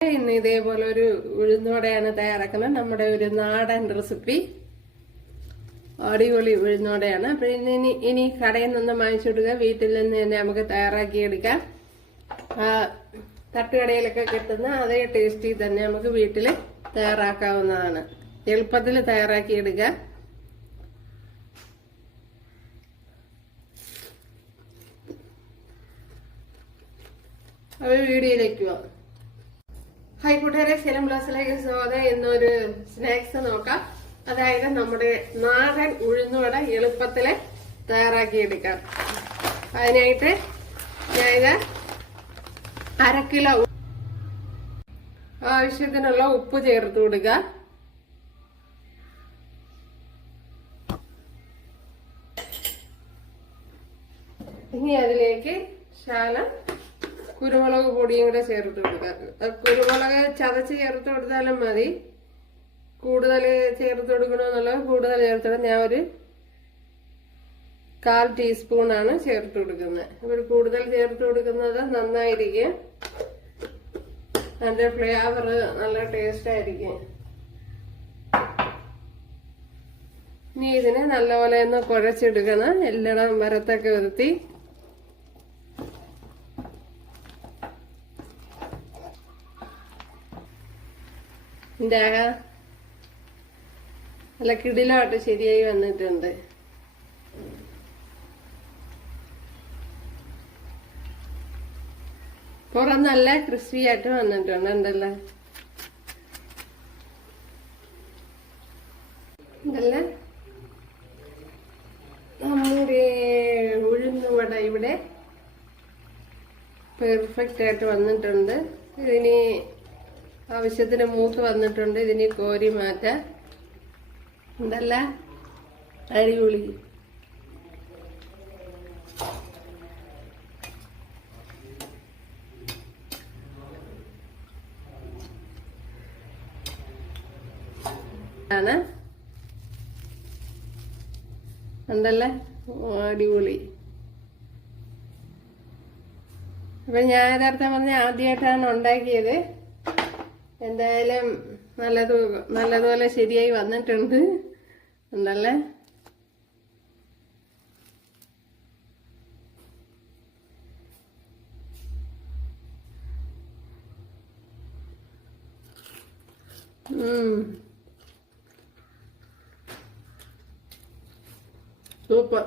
ഇന്ന് ഇതേപോലെ ഒരു ഉഴുന്നോടെയാണ് തയ്യാറാക്കുന്നത്. നമ്മുടെ ഒരു നാടൻ റെസിപ്പി, അടിപൊളി ഉഴുന്നോടെയാണ്. അപ്പൊ ഇനി കടയിൽ നിന്ന് വാങ്ങിച്ചുകൊടുക്കുക, വീട്ടിൽ നിന്ന് തന്നെ നമുക്ക് തയ്യാറാക്കിയെടുക്കാം. തട്ടുകടയിലൊക്കെ കിട്ടുന്ന അതേ ടേസ്റ്റിൽ തന്നെ നമുക്ക് വീട്ടിൽ തയ്യാറാക്കാവുന്നതാണ്. എളുപ്പത്തിൽ തയ്യാറാക്കിയെടുക്കുക. അപ്പൊ വീഡിയോയിലേക്ക് പോവാം. ഹായ് കൂട്ടുകാരെ, സെലം ബ്ലോസിലേക്ക് സ്വാഗതം. ഇന്നൊരു സ്നാക്സ് നോക്കാം. അതായത് നമ്മുടെ നാടൻ ഉഴുന്നുവട എളുപ്പത്തില് തയ്യാറാക്കിയെടുക്കാം. അതിനായിട്ട് ഞാൻ 1/2 കിലോ ആവശ്യത്തിനുള്ള ഉപ്പ് ചേർത്ത് കൊടുക്കുക. ഇനി അതിലേക്ക് ശകലം കുരുമുളക് പൊടിയും കൂടെ ചേർത്ത് കൊടുക്കുക. കുരുമുളക് ചതച്ച് ചേർത്ത് കൊടുത്താലും മതി. കൂടുതൽ ചേർത്ത് കൊടുക്കണമെന്നുള്ളത് കൂടുതൽ ചേർത്തിട്ട് ഞാൻ ഒരു 1/4 ടീസ്പൂണാണ് ചേർത്ത് കൊടുക്കുന്നത്. ഇവർ കൂടുതൽ ചേർത്ത് കൊടുക്കുന്നത് നന്നായിരിക്കും, അതിന്റെ ഫ്ലേവർ നല്ല ടേസ്റ്റ് ആയിരിക്കും. ഇനി ഇതിനെ നല്ലപോലെ ഒന്ന് കുഴച്ചെടുക്കണം, എല്ലാം വരത്തൊക്കെ വരുത്തി. ഇതിന്റെ നല്ല കിടിലായിട്ട് ശരിയായി വന്നിട്ടുണ്ട്. പുറം നല്ല ക്രിസ്പി ആയിട്ട് വന്നിട്ടുണ്ട്. ഉണ്ടല്ലോ, ഇതല്ലേ നമ്മുടെ ഉഴുന്നുവട ഇവിടെ പെർഫെക്റ്റ് ആയിട്ട് വന്നിട്ടുണ്ട്. ഇതിനി ആവശ്യത്തിന് മൂത്ത് വന്നിട്ടുണ്ട്. ഇതിനി കോരി മാറ്റാം. എന്തല്ല അടിപൊളി. ആണ് ഉണ്ടല്ലേ, അടിപൊളി. അപ്പൊ ഞാൻ യഥാർത്ഥം പറഞ്ഞ ആദ്യമായിട്ടാണ് ഉണ്ടാക്കിയത്. എന്തായാലും നല്ലതുപോലെ ശരിയായി വന്നിട്ടുണ്ട്. ഉണ്ടല്ലേ, സൂപ്പർ.